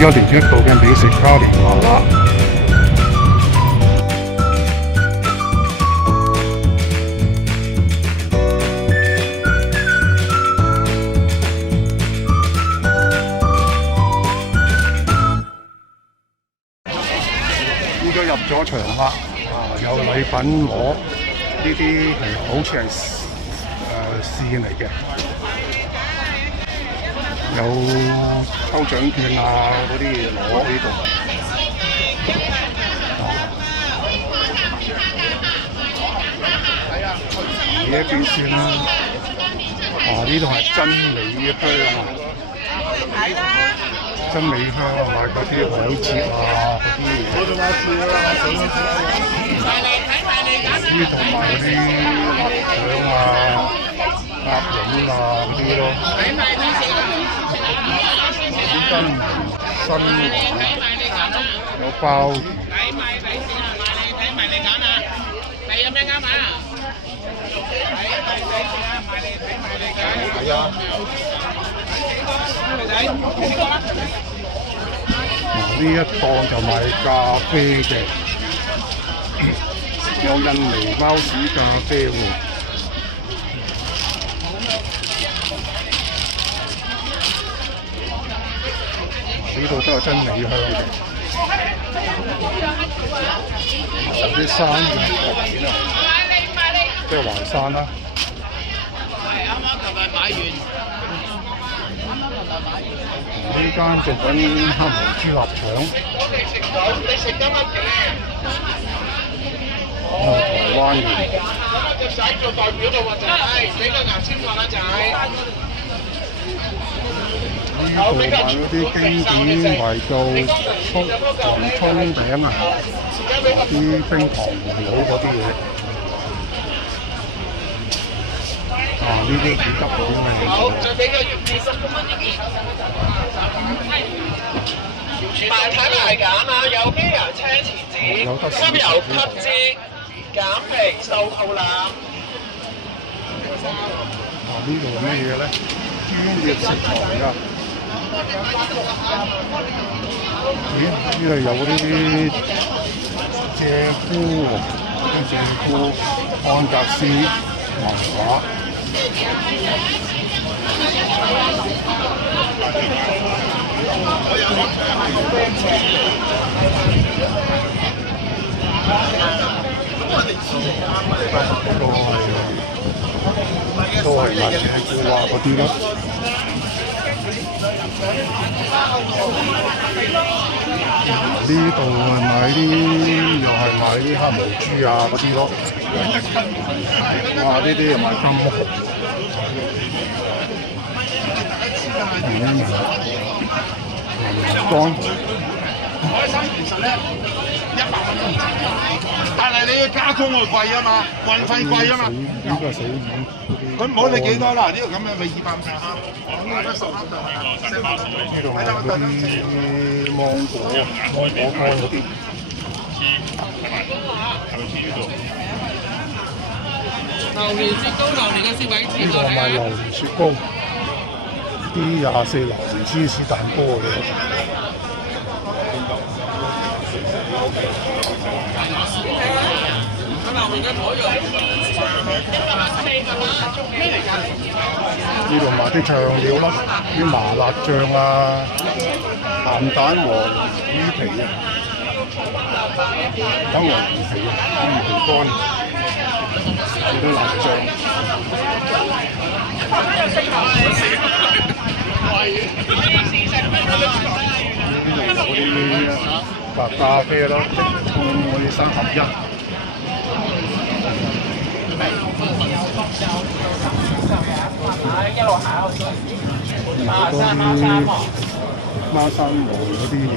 101度嘅美食嘉年華啦。依家入咗場啦，有禮品攞，呢啲係好似係試嚟嘅。有抽獎券啊嗰啲嘢攞呢度。呢一邊先啦。呢度係真美香啊！真美香啊，買嗰啲海蜇啊嗰啲嘢。呢度買嗰啲腸啊、鴨膶啊嗰啲咯。真新有包。係啊。呢一檔就賣咖啡嘅，有印尼貓屎咖啡喎。呢度都有真美香嘅，有啲山，即係淮山啦。呢間做緊黑毛豬臘腸。你食得乜嘅？台灣嘅。隻仔做代表到喎，仔，俾個牙籤我啦，仔。呢度賣嗰啲經典懷舊黃葱餅啊，啲冰糖葫蘆嗰啲嘢。呢啲幾得意嘅。好，再俾個原味10蚊一件。大體嚟揀啊，有機油車前子、吸油吸脂、減肥素肚腩。呢度係咩嘢咧？專業食材㗎。咦？呢度有嗰啲鷓鴣喎，啲鷓鴣、安格斯、文華。都係買鷓鴣啊嗰啲咯。呢度係買啲，又係買啲黑毛豬啊嗰啲咯。哇！呢啲又買金毛。乾。海參其實咧100蚊都唔止，但係你要加工會貴啊嘛，運費貴啊嘛。呢個死魚。佢唔好你幾多啦？呢個咁樣咪250蚊。呢個10蚊就係呢度係嗰啲芒果乾嗰啲。榴蓮雪糕，榴蓮嘅雪米糍。呢個賣榴蓮雪糕。D24榴蓮芝士蛋糕嘅。呢度買啲醬料咯，啲麻辣醬啊、鹹蛋黃魚皮啊、等黃魚皮啊、魚皮乾，呢啲辣醬。呢度有啲白咖啡咯，我哋3合1。一路行好多啲孖生毛嗰啲嘢，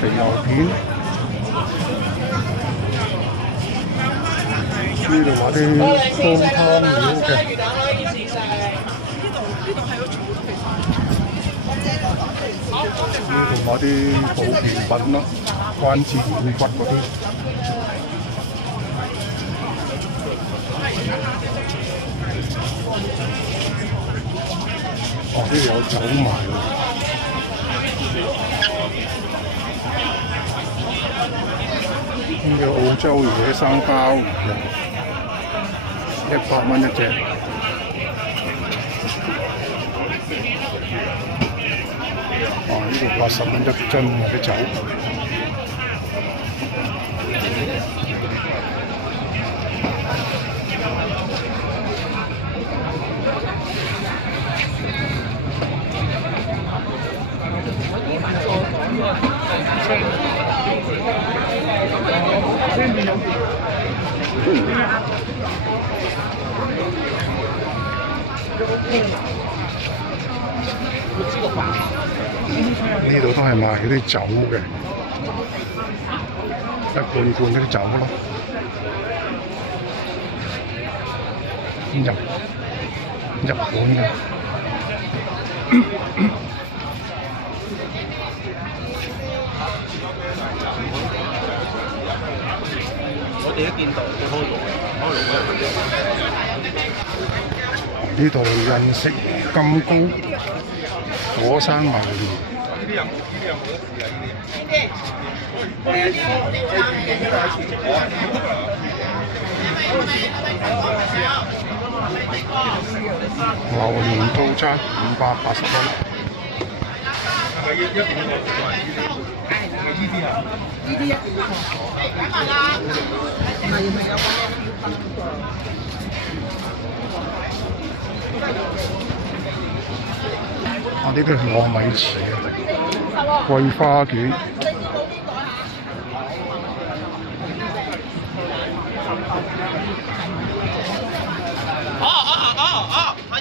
肥牛片。呢度買啲湯湯料嘅。呢度買啲保健品咯，關節軟骨嗰啲。哦，呢度有酒賣喎。呢個澳洲野生鮑魚，100蚊一隻。哦，呢度80蚊一樽嘅酒。呢度都係賣嗰啲酒嘅，一罐罐嗰啲酒咯。日本嘅。我哋都見到開爐呢度印式金糕、火山榴蓮。榴蓮套餐580蚊。啊！呢啲係糯米糍啊，桂花卷。可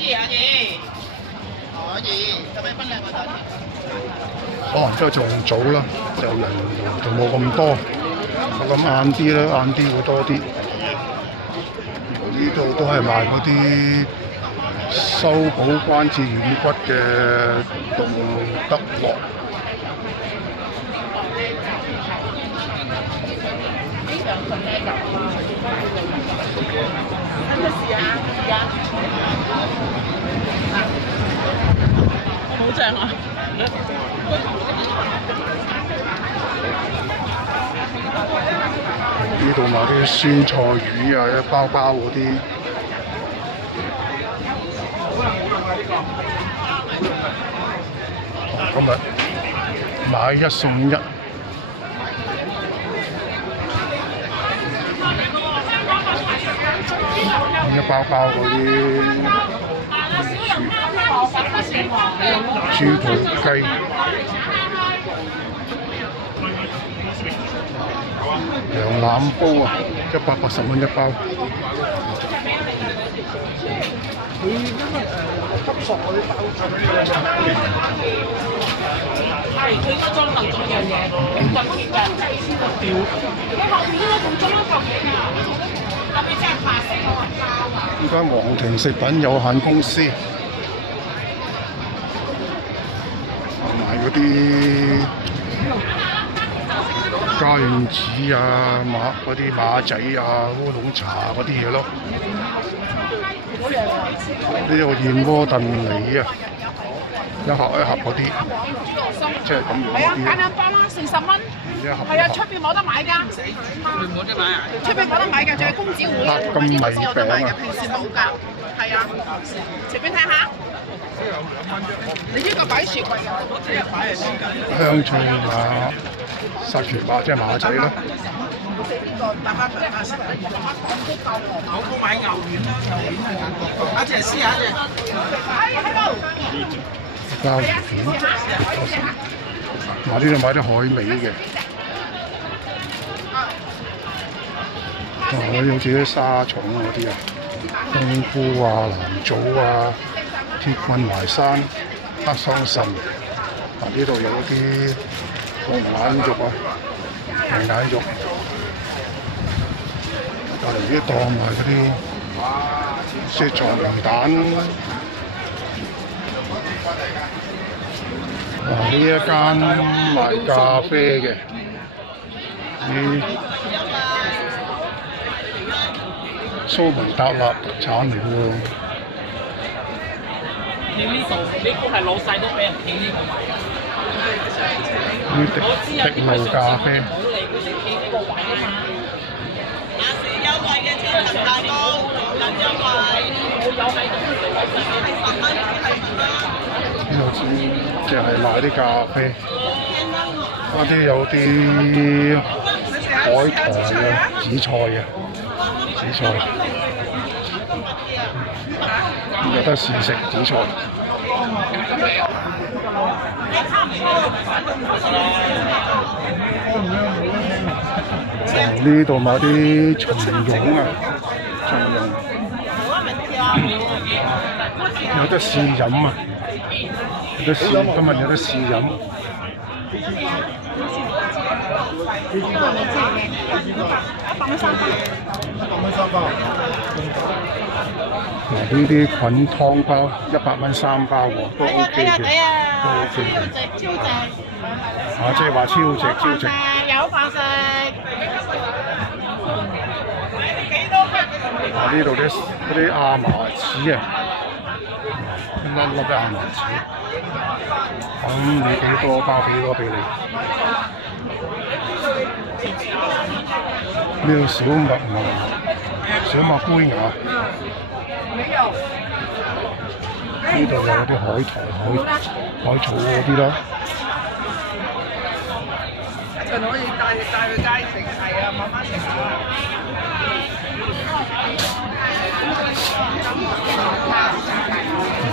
以，準備分兩個多啲。哦，之後仲早啦，就人就冇咁多，我諗晏啲啦，晏啲會多啲。呢度都係賣嗰啲修補關節軟骨嘅動德樂。好正啊！呢度賣啲酸菜魚啊，一包包嗰啲。今日買1送1。一包包嗰啲豬肚雞，羊腩煲啊，180蚊一包。係，佢嗰裝漏咗樣嘢，就好似真係先個表。你後面嗰仲裝一嚿嘢㗎。後面真係白色嗰個膠啊！呢間皇庭食品有限公司賣嗰啲家燕子啊、嗰啲馬仔啊、烏龍茶嗰啲嘢咯。呢個燕窩燉梨啊，一盒嗰啲，即係咁樣嗰啲。係啊，揀兩包啦，40蚊。係啊，出邊冇得買㗎。冇得買啊！出邊冇得買㗎，仲係公子會白金米有得買餅嘅，平時冇㗎。係啊，隨便睇下。你呢個擺雪櫃㗎，我只係擺係雪櫃。香菜馬、沙田馬即係馬仔咯。搭翻嚟啊！我冇買牛丸啦，牛丸係韓國。阿姐試下啫。鮑魚片，呢度買啲海味嘅。我好似啲沙蟲嗰啲啊，冬菇啊、藍棗啊、鐵棍淮山、黑桑葚。呢度有啲紅眼肉啊，紅眼肉。隔離呢檔賣嗰啲即係藏魚蛋。呢一間賣咖啡嘅，蘇門答臘特產嚟喎。影呢度，呢個係老細都俾人影呢個位。呢滴露咖啡。冇理佢哋企呢個位啊嘛。限時優惠嘅千層蛋糕，兩優惠。我有喺度食嗰陣，係10蚊，係10蚊。呢度即係買啲咖啡，啲有啲海苔啊、紫菜啊、紫菜，有得試食紫菜。呢度買啲松茸啊，松茸有得試飲啊！有得試，今日有得試飲。嗱，呢啲菌湯包100蚊3包喎，都 OK 嘅，都 OK 嘅。超值，啊，即係話超值，超值。有飯食。啊，呢度啲嗰啲亞麻籽啊，一粒粒嘅亞麻籽。咁你幾多包幾多俾你？呢個小麥杯牙。呢度有啲海苔、海草嗰啲啦。一陣可以帶去街食，係啊，慢慢食下。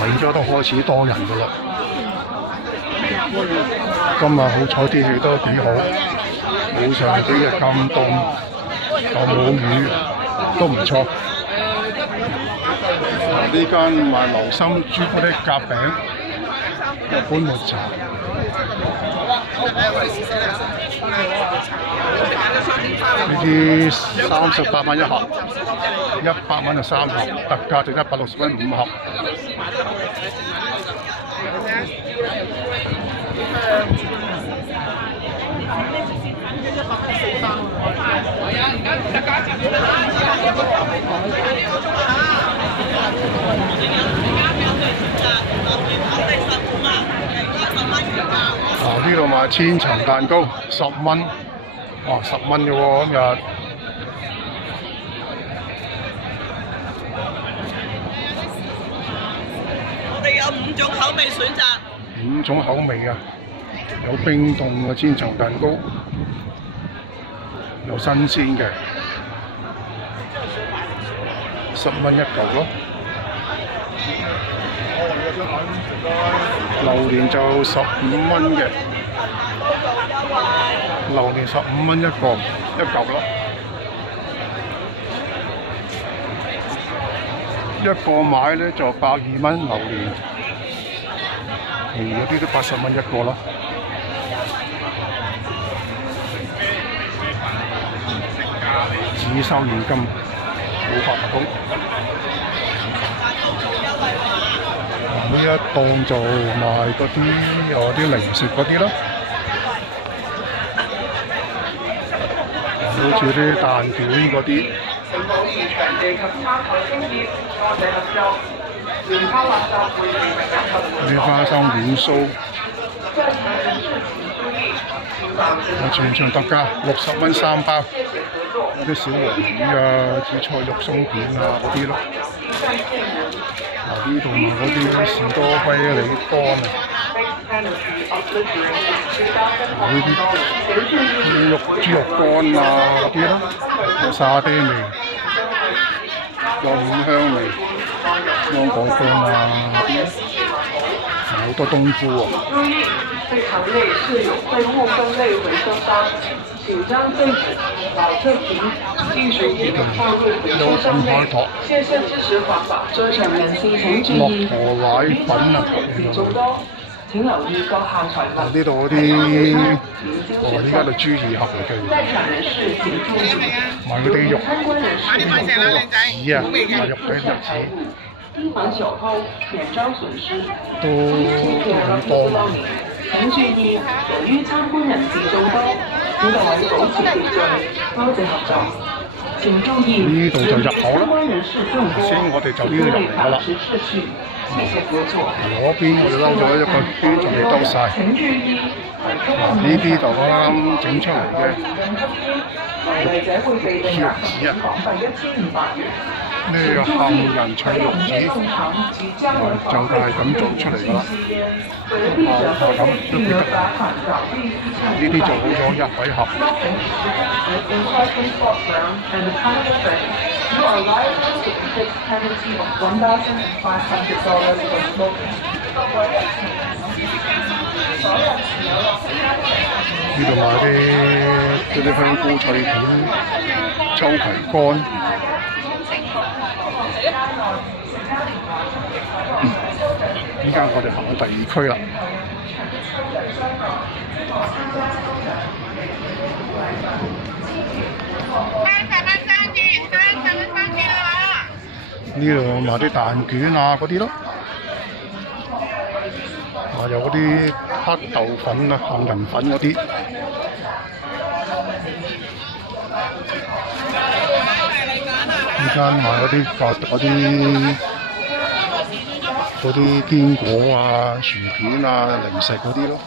嚟咗都開始多人㗎啦。今日好彩天氣都幾好，冇上幾日咁凍，又冇雨，都唔錯。呢間賣流心朱古力夾餅，一般綠茶。呢啲38蚊一盒，100蚊就3盒，特價就160蚊5盒。呢度賣千層蛋糕10蚊，哇10蚊嘅喎今日。我哋有5種口味選擇。5種口味啊，有冰凍嘅千層蛋糕，有新鮮嘅，10蚊一嚿咯。榴蓮就15蚊嘅，榴蓮15蚊一嚿咯。一個買咧就120蚊榴蓮，有啲都80蚊一個啦。只收現金，冇發工。呢一檔就賣嗰啲有啲零食嗰啲咯，好似啲蛋卷嗰啲。啲花生軟酥，全場特價60蚊3包，啲小黃魚啊、紫菜肉鬆片啊嗰啲咯。呢度賣嗰啲士多啤梨乾啊，呢啲豬肉乾啊嗰啲咯，有沙爹味，有五香味，香港乾啊嗰啲，好多冬菇啊。在場內設有廢物分類回收箱，請將廢紙、保特瓶、金屬衣放入回收箱內。謝謝支持環保。在場人士請注意，駱駝奶粉啊，做多。請留意各項財物。呢度嗰啲，呢家就豬耳盒嚟嘅。在場人士請注意，買嗰啲肉，參觀人士紙啊，買肉俾隻紙。以防小偷、顯彰損失。都好多嘛。請注意，由於參觀人士眾多，請各位保持秩序，多謝合作。請注意，呢度就入口啦。相關人士眾多，先我哋就呢度入嚟㗎啦。謝謝合作。嗰邊我哋兜咗一個圈，仲未兜晒。請注意，呢啲就啱整出嚟嘅買者會被定額紙啊！港幣1500元。呢個杏仁脆肉紙就係咁做出嚟㗎啦。就咁都幾得意。呢啲做好咗一位盒。You are liable to pay penalty of $1,500 for smoking. 呢度買啲香菇脆片、秋葵乾。依家我哋行到第2區啦。呢度買啲蛋卷啊嗰啲咯，有嗰啲黑豆粉啊、杏仁粉嗰啲。依家買嗰啲堅果啊、薯片啊、零食嗰啲咯。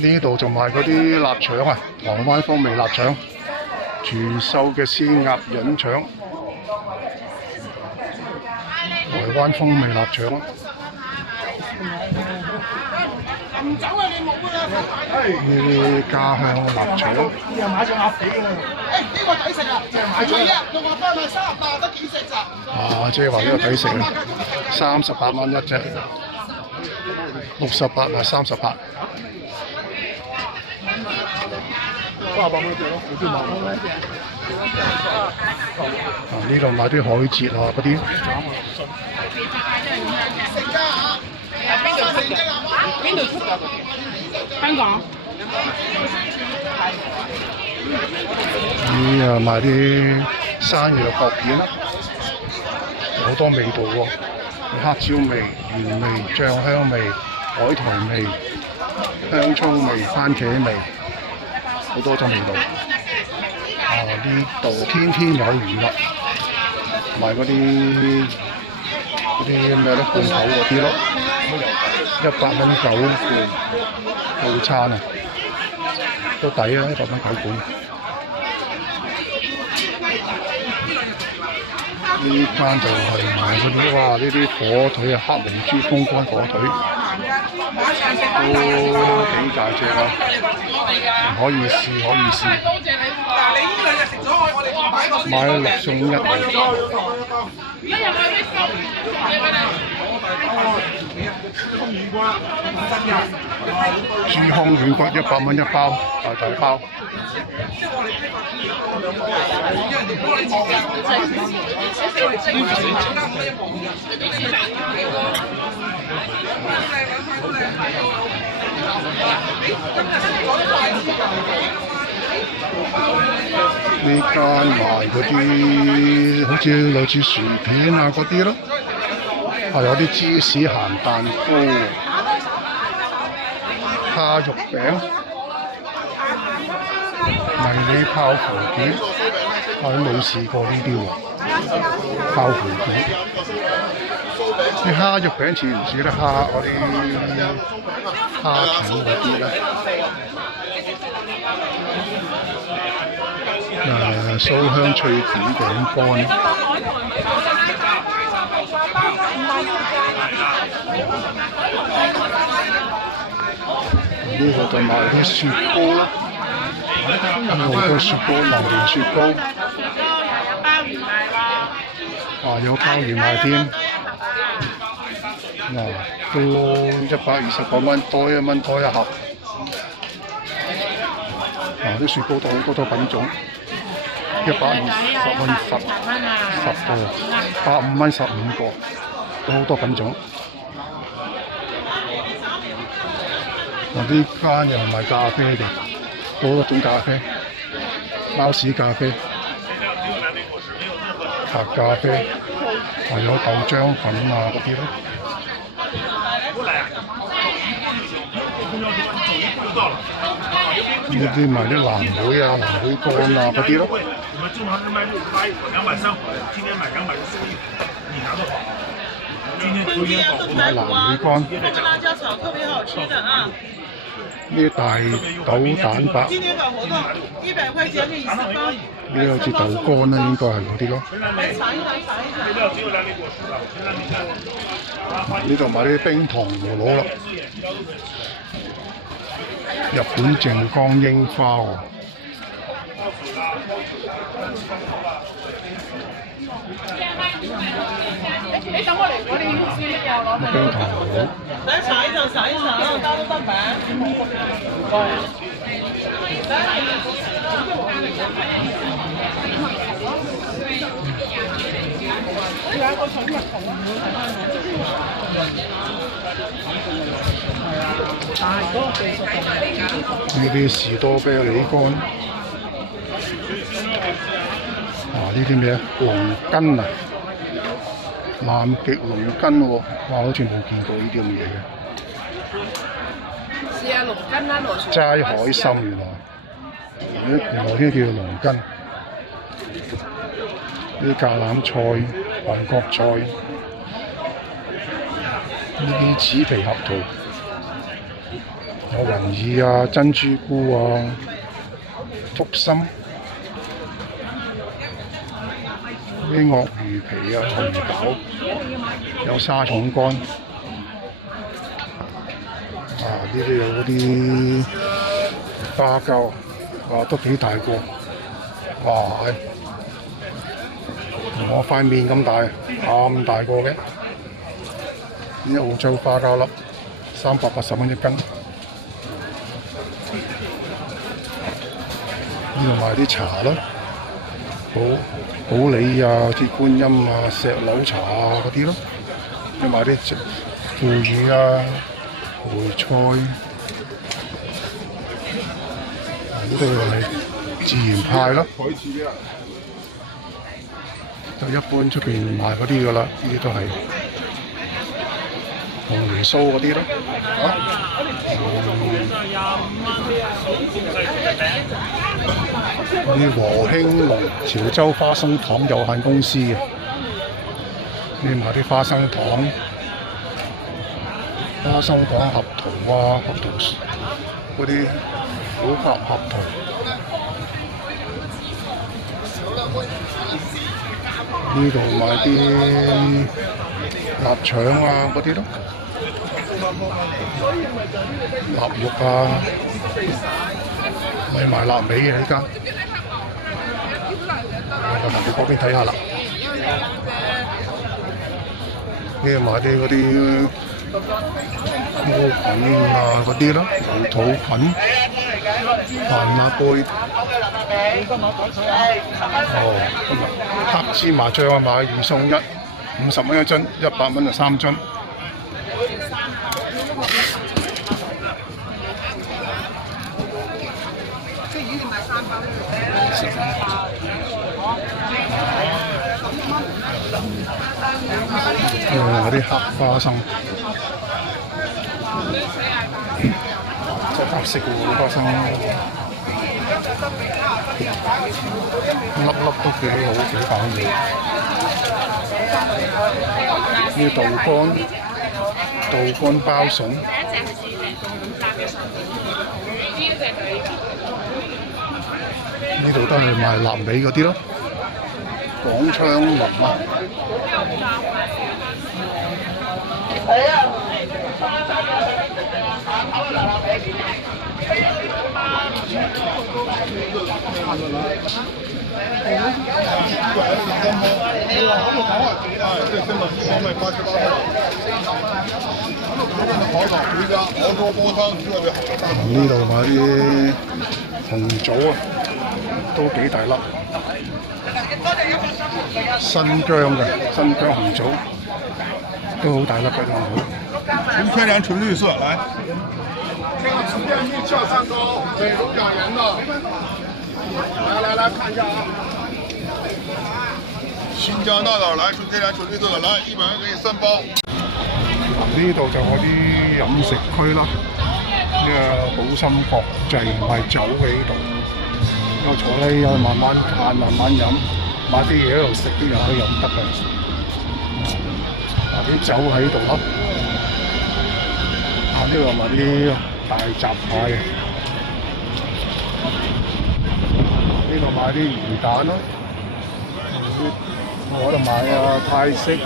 呢度就賣嗰啲臘腸啊，台灣風味臘腸，全瘦嘅鮮鴨潤腸，台灣風味臘腸咯。唔走啊！你冇啦！呢啲家鄉臘腸。又買隻鴨髀喎！呢個抵食啊！買咗1，我話翻去30得幾隻咋？即係話呢個抵食啊！38蚊一隻，68買38。800蚊一隻咯，你邊買？呢度買啲海蜇啊嗰啲。邊度出㗎？香港。買啲生魚肉薄片啦，好多味道喎，黑椒味、原味、醬香味、海苔味、香葱味、番茄味，好多種味道。呢度天天有魚啦，賣嗰啲咩咧罐頭嗰啲咯，100蚊9罐套餐啊，都抵啊！100蚊9罐。呢間就係賣嗰啲，哇！呢啲火腿啊，黑毛豬風乾火腿，都幾大隻啊！可以試，可以試。買6送1。豬胸軟骨100蚊一包，大包。呢間賣嗰啲好似類似薯片啊嗰啲咯，有啲芝士鹹蛋糕、蝦肉餅、迷你泡芙卷，我都冇試過呢啲喎，泡芙卷。啲蝦肉餅似唔似得蝦嗰啲蝦片嗰啲咧？酥香脆片餅乾。呢個就賣啲雪糕啦，好多雪糕，榴蓮雪糕。有鮑魚賣添。都120個蚊，多1蚊多一盒。啲雪糕都好多品種，120蚊10個，85蚊15個，都好多品種。呢間又係賣咖啡嘅，好多種咖啡，貓屎咖啡、白咖啡，有豆漿粉啊嗰啲咯。呢啲咪啲藍莓啊、藍莓乾啊嗰啲咯。我们正常是卖230盒的，今天买260，你拿多少？今天冬天炖排骨啊，放个辣椒炒特别好吃的啊。呢啲大豆蛋白，今天搞活動，100塊錢可以4包。呢個好似豆乾啦，應該係嗰啲咯。來嘗一嘗。呢度買啲冰糖葫蘆啦，日本靜岡櫻花喎。你等我嚟，我哋要先呢個攞。冰糖葫蘆。來嘗一嘗，嘗一嘗，大豆蛋白。呢啲士多啤梨乾，呢啲咩啊？龍筋啊，南極龍筋喎，哇！好似冇見過呢啲咁嘅嘢嘅。試下龍筋啦，羅齋海參原來呢啲叫龍筋。呢啲橄欖菜、韓國菜，呢啲紫皮合桃，有雲耳啊、珍珠菇啊、竹參，啲鱷魚皮啊、紅餃，有沙蟲乾，呢度有嗰啲花膠，哇都幾大個，哇！我塊面咁大，咁大個嘅，啲澳洲花膠粒，380蚊一斤。呢度賣啲茶咯，普洱啊、鐵觀音啊、石榴茶啊嗰啲咯，又賣啲腐乳啊、梅菜。呢度係自然派咯。就一般出邊賣嗰啲噶啦，呢啲都係紅耶穌嗰啲咯。啲和興潮州花生糖有限公司嘅，呢賣啲花生糖、合桃啊、合桃嗰啲古法合桃。呢度買啲臘腸啊嗰啲咯，臘肉啊，買埋臘味嘅呢間，我哋嗰邊睇下啦。呢度買啲嗰啲蚵粉啊嗰啲咯，牛肚粉、帆鴨貝。黑芝麻醬啊，買2送1，50蚊一樽，100蚊就3樽。嗰啲黑花生，即係黑色嘅花生。粒粒都幾好，幾飽嘅。呢豆乾包筍。呢度都係賣臘味嗰啲咯，廣昌林啊。呢度買啲紅棗啊，都幾大粒，新疆紅棗都好大粒嘅紅棗。纯天然、纯绿色，来。这个纯电蜜壳蛋糕，美容养颜的。来看一下啊！新疆大枣来，纯天然、纯绿色的，来100元给你3包。呢度就我啲飲食區啦，呢個寶心國際賣酒嘅呢度，我坐呢又慢慢嘆慢慢飲，買啲嘢喺度食都有得飲得嘅。啲酒喺度咯，呢度買啲大閘蟹，呢度買啲魚蛋咯。我度買泰式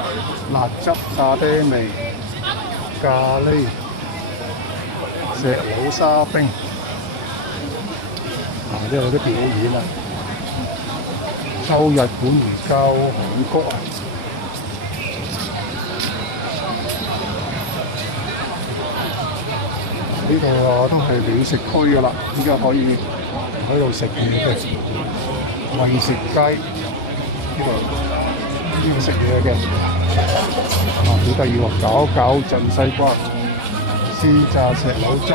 辣汁沙爹味、咖喱、石佬沙冰。呢度有啲表演啊，周日本魚膠韓谷啊！呢度都係美食區㗎啦，依家可以喺度食嘢嘅惠食街，呢度食嘢嘅，好得意喎！搞震西瓜、鮮炸石榴汁，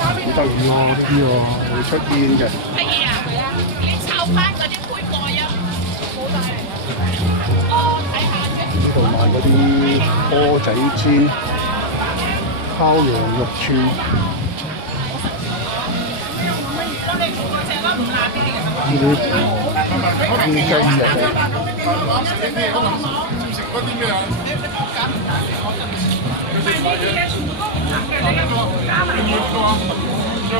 好得意喎！呢啲喎會出煙嘅。乜嘢啊？係啊，你抄翻嗰啲杯蓋啊！冇帶嚟。哦，睇下啫。呢度賣嗰啲蚵仔煎、烤羊肉串。呢啲烏雞翼醬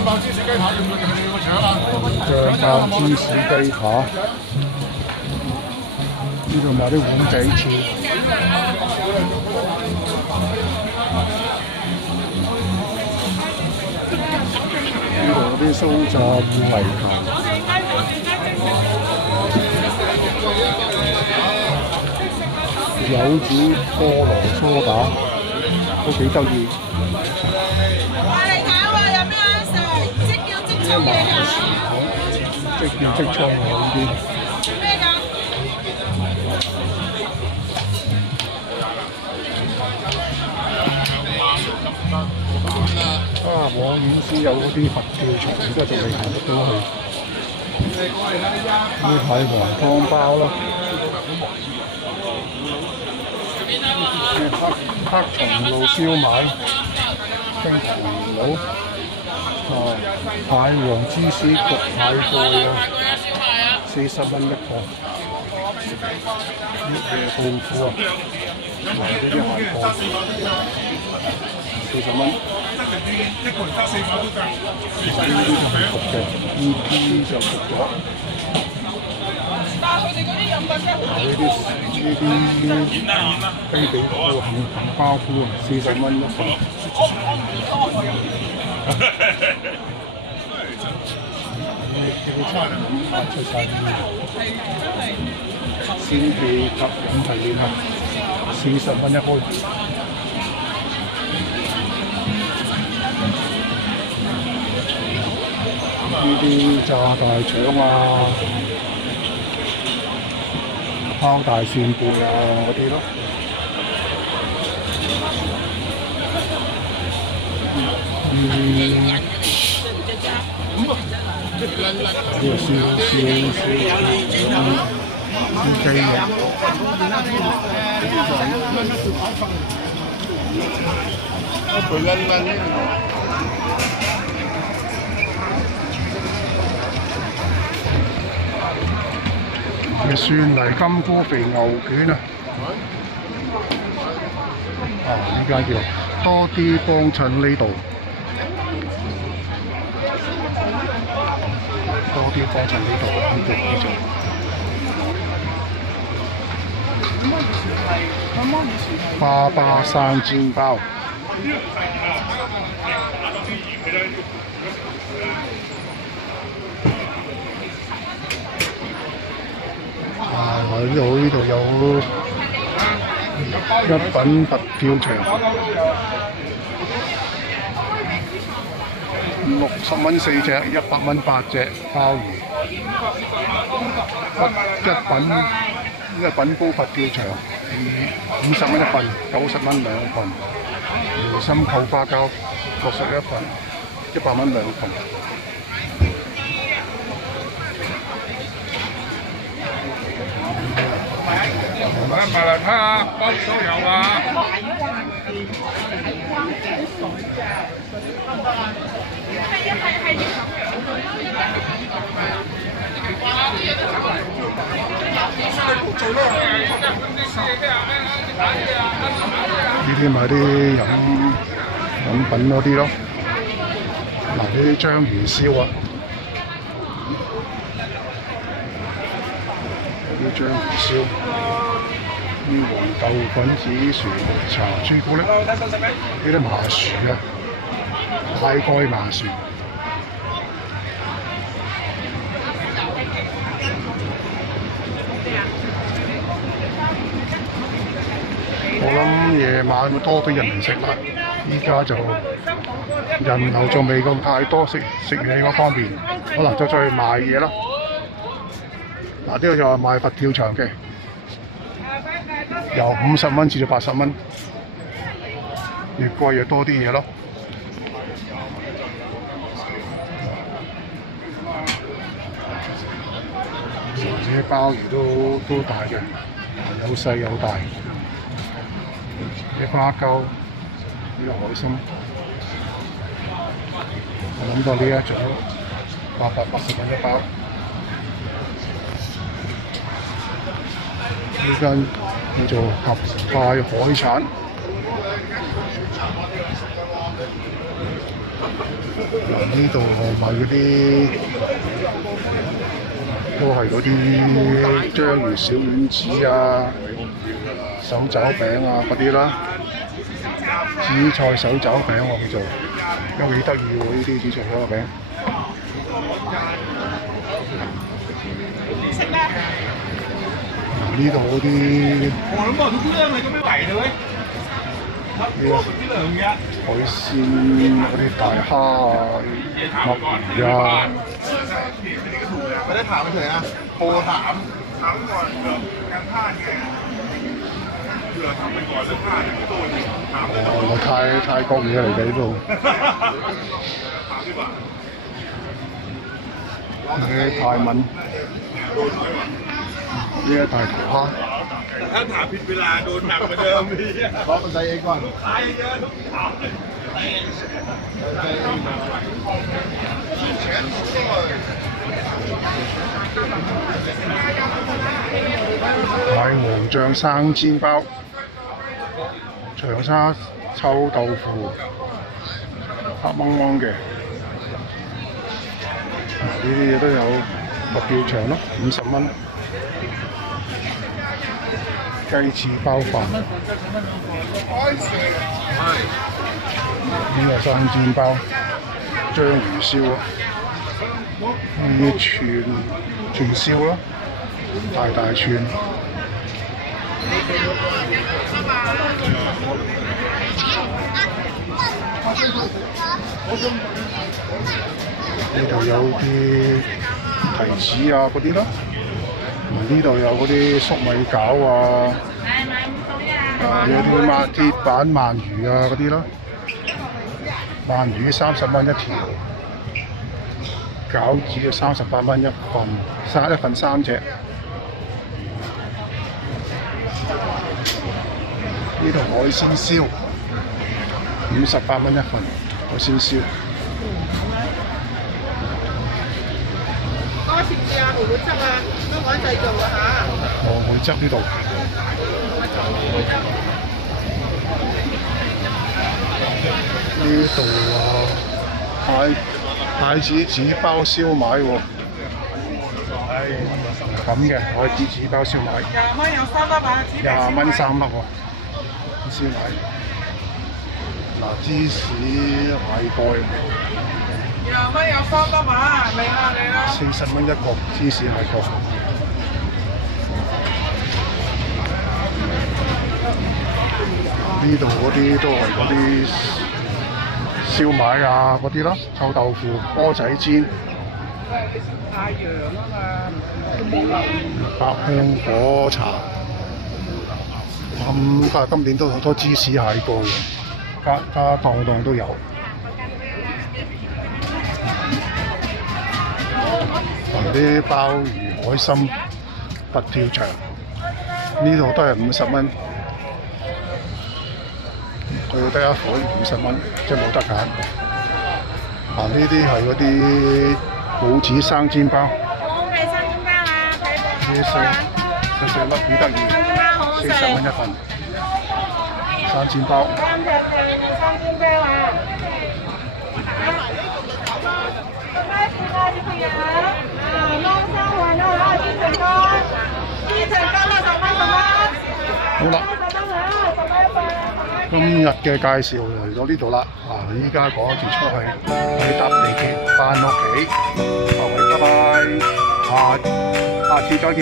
爆芝士雞扒，呢度賣啲碗仔翅。呢度啲酥炸烏泥球，柚子菠蘿梳打都幾得意。話嚟搞喎，有咩食？即叫即沖嘅嚇。即叫即沖啊！呢啲。咩㗎？往年先有嗰啲佛跳牆，而家仲未行得到去。呢排黃湯包啦，黑松露燒賣，冰糖佬，蟹黃芝士焗蟹蓋啊，40蚊一個。豆腐啊，賣呢啲蟹蓋，40蚊。一個人加4個都得。其實呢啲就係焗嘅，呢啲就焗咗。但係佢哋嗰啲飲品真係好健呢啲雞髀菇杏鮑菇40蚊一個。出晒鮮皮及五提鏈啊，40蚊一杯。呢啲炸大腸啊、烤大扇貝啊嗰啲咯。蒜泥金菇肥牛卷啊！呢間叫多啲幫襯呢度，多啲幫襯呢度呢度叫做。巴巴生煎包。呢度有一品佛跳牆，60蚊4隻，100蚊8隻鮑魚。一品煲佛跳牆，50蚊一份，90蚊兩份。苗心扣花膠61份，100蚊兩份。麻辣燙包都有啊。呢啲買啲飲品嗰啲咯，嗱呢啲章魚燒啊，呢啲章魚燒，呢黃豆粉、紫薯茶、朱古力，呢啲麻薯啊，泰蓋麻薯。我諗夜晚會多啲人嚟食啦，依家就人流仲未咁太多，食嘢嗰方面，可能就再去賣嘢啦。嗱，呢個就係賣佛跳牆嘅，由50蚊至到80蚊，越貴越多啲嘢咯。啲鮑魚都大嘅，有細有大。啲花膠，呢個海參，我諗到呢一種880蚊一包。呢間叫做合泰海產，嗱呢度賣嗰啲都係嗰啲章魚小丸子啊、手抓餅啊嗰啲啦，紫菜手抓餅喎叫做，都幾得意喎呢啲紫菜手抓餅。呢度嗰啲，我諗啊，啲咧咪咁樣嚟嘅喂，海鮮嗰啲大蝦啊、墨魚啊，嗰啲鹹出嚟啊，好鹹，鹹過近攤嘅。哦，泰國嘢嚟嘅呢度。啲泰文，呢一大頭蝦。ถ้าถามผิดเวลาโดนหนักกว่าเดิมเพราะมันใส่เองก่อนใส่เยอะทุกถาม買黃醬生煎包、長沙臭豆腐，黑掹掹嘅。呢啲嘢都有佛跳牆咯，50蚊。雞翅包飯，呢個生煎包、章魚燒啊，呢啲串燒咯，大串。呢度有啲提子啊嗰啲咯。呢度有嗰啲粟米餃啊，有啲鐵板鰻魚啊嗰啲咯，鰻魚30蚊一條，餃子就38蚊一份，一份3隻。呢度海鮮燒58蚊一份，海鮮燒。多錢啲啊，蠔汁啊，香港製造啊嚇。哦，會執呢度。呢度啊，太子紙包燒賣喎。咁嘅太子紙包燒賣。20蚊有3粒啊，20蚊3粒喎，燒賣。嗱，芝士蟹蓋。20蚊有3粒啊，嚟啦嚟啦！40蚊一個芝士蟹蓋。呢度嗰啲都係嗰啲燒賣啊嗰啲咯，臭豆腐、蚵仔煎。太陽啊嘛，百香果茶。但係今年都好多芝士蟹蓋嘅，家檔都有。同啲鮑魚、海參、佛跳牆。呢度都係50蚊，佢得一款50蚊，即係冇得揀。啊，呢啲係嗰啲母子生煎包，好味生煎包啊！呢細粒幾得意，40蚊一份。生煎包。3隻嘅生煎包啊！好啦，今日嘅介紹嚟到呢度啦。依家趕住出去搭地鐵返屋企。各位，拜拜，下次再見。